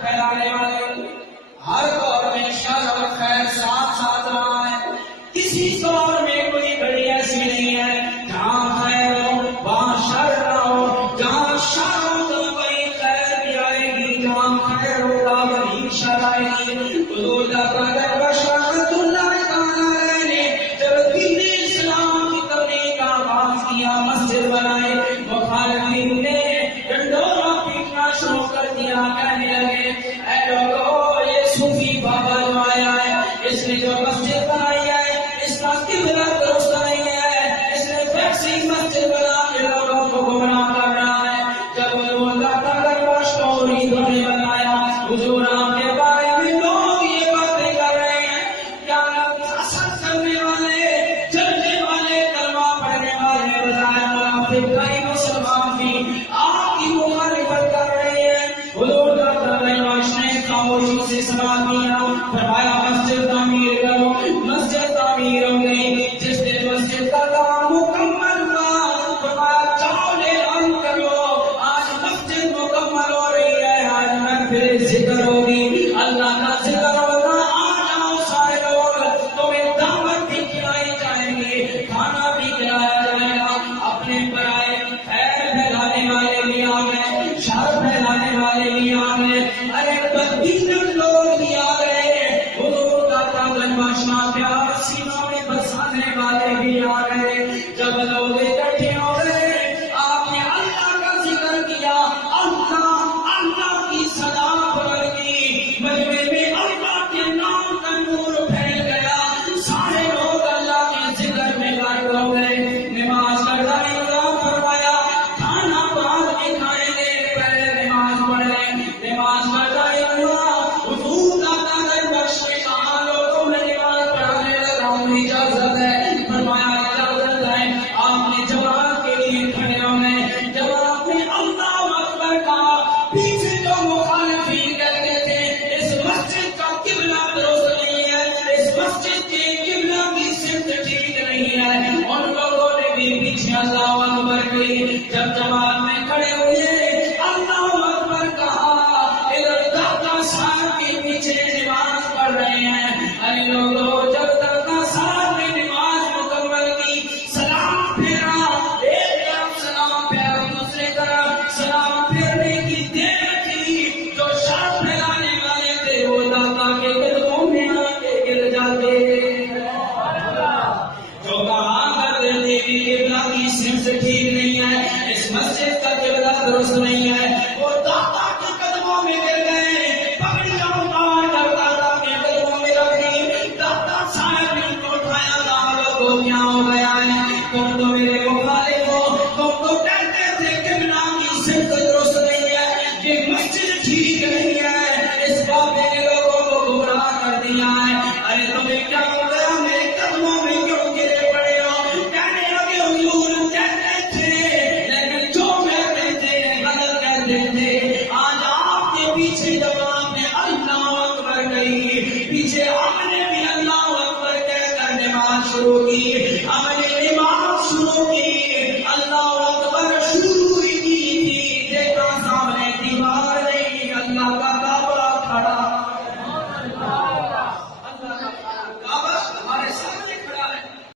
پھیلانے والے ہر دور میں شر اور خیر ساتھ ساتھ رہا ہے. کسی دور میں کوئی گھڑی ایسی نہیں ہے جہاں خیر ہو وہاں شر نہ ہو. جہاں شر ہو تو کوئی خیر بھی آئے گی, جہاں خیر ہوگا وہیں شر آئے گی. حضور کا قدر بشارت اللہ تعالیٰ نے جب دین اسلام کی تبلیغ کا آغاز کیا, مسجد بنائے, مخالفین نے ڈنڈورا پیٹنا شروع کر دیا. کہنے لگے اے لوگو, یہ صوفی بابا جو آیا ہے اس نے جو مسجد بنائی ہے اس کا قبلہ درست نہیں ہے, اس نے ویسی مسجد بنا کے لوگوں کو گمراہ کر رہا ہے. جب حضور کا قدر بشکوری نے بنایا, حضور آپ کے بارے میں لوگ یہ باتیں کر رہے ہیں, کیا حسد کرنے والے, جلنے والے, کلمہ پڑھنے والے بظاہر منافق کئی مسلمان بھی آپ کی مخالفت کر رہے ہیں. حضور کا قدر نے خاموشی سے سنا دیا, فرمایا مسجد تعمیر کرو. مسجد تعمیر ہو گئی. جس دن مسجد کا کام مکمل ہوا فرمایا جاؤ اعلان کرو آج مسجد مکمل ہو رہی ہے, آج محفل ذکر ہوگی, اللہ کا ذکر ہوگا. آ جاؤ سارے لوگ, تمہیں دعوت بھی کھلائی جائے گی, کھانا بھی کھلایا جائے گا. اپنے برائے خیر پھیلانے والے بھی آ گئے, شر پھیلانے والے بھی آ گئے, ارے بدبین لوگ بھی آ گئے. حضور کا قدر باشنا پیار سینوں میں بسانے والے بھی آ گئے. جب لوگ اکٹھے ہو گئے آپ نے اللہ کا ذکر کیا, اللہ اللہ کی صدا بلند کی, مجمع میں اللہ کے نام کا نور پھیل گیا. سارے لوگ اللہ کے ذکر میں غرق ہو گئے. نماز کا ٹائم فرمایا کھانا بعد میں کھائیں گے, پہلے نماز پڑھ لیں. نماز کا ٹائم ہوا, حضور کا قدر بخش نے کہا لوگوں میں نماز پڑھانے لگا ہوں, اجازت ہے. فرمایا اجازت ہے. آپ نے جواب کے لیے کھڑے ہو گئے. جب آپ نے اللہ اکبر کہا, پیچھے جو مخالفین کہتے تھے اس مسجد کا قبلہ درست نہیں ہے, اس مسجد کے قبلہ کی سمت ٹھیک نہیں ہے, ان لوگوں نے بھی پیچھے اللہ اکبر کی. جب جماعت میں کھڑے ہوئے اللہ اکبر کہا, ادھر داتا صاحب کے پیچھے نماز پڑھ رہے ہیں. ارے لوگوں, جب داتا صاحب نے نماز مکمل کی, سلام پھیرا, ایک طرف سلام پھیرا, دوسرے طرف سلام پھیرنے کی دیر تھی. جو شر پھیلانے والے تھے وہ داتا کے قدموں میں آ کے گر جاتے. جو کہا کرتے تھے کہ قبلہ کی سمت ٹھیک نہیں ہے, اس مسجد کا قبلہ درست نہیں ہے, وہ داتا کے قدموں میں گر گئے. پگڑیاں اتار کر داتا کے قدموں میں رکھی. داتا صاحب نے ان کو اٹھایا, لوگوں کیا ہو گیا ہے, تم تو میرے مخالف ہو, تم تو کہتے تھے قبلہ کی سمت درست نہیں ہے, یہ مسجد ٹھیک نہیں ہے, اس بابے نے لوگوں کو گمراہ کر دیا ہے. ارے تمہیں کیا ہو گیا, میرے قدموں میں کیوں گرے پڑے ہو؟ کہنے لگے حضور کہتے تھے, لیکن جو کہتے تھے غلط کہتے تھے. آج آپ کے پیچھے جب آپ نے اللہ اکبر کہی, پیچھے ہم نے بھی اللہ اکبر کہہ کر نماز شروع کی, ہم نے نماز شروع کی.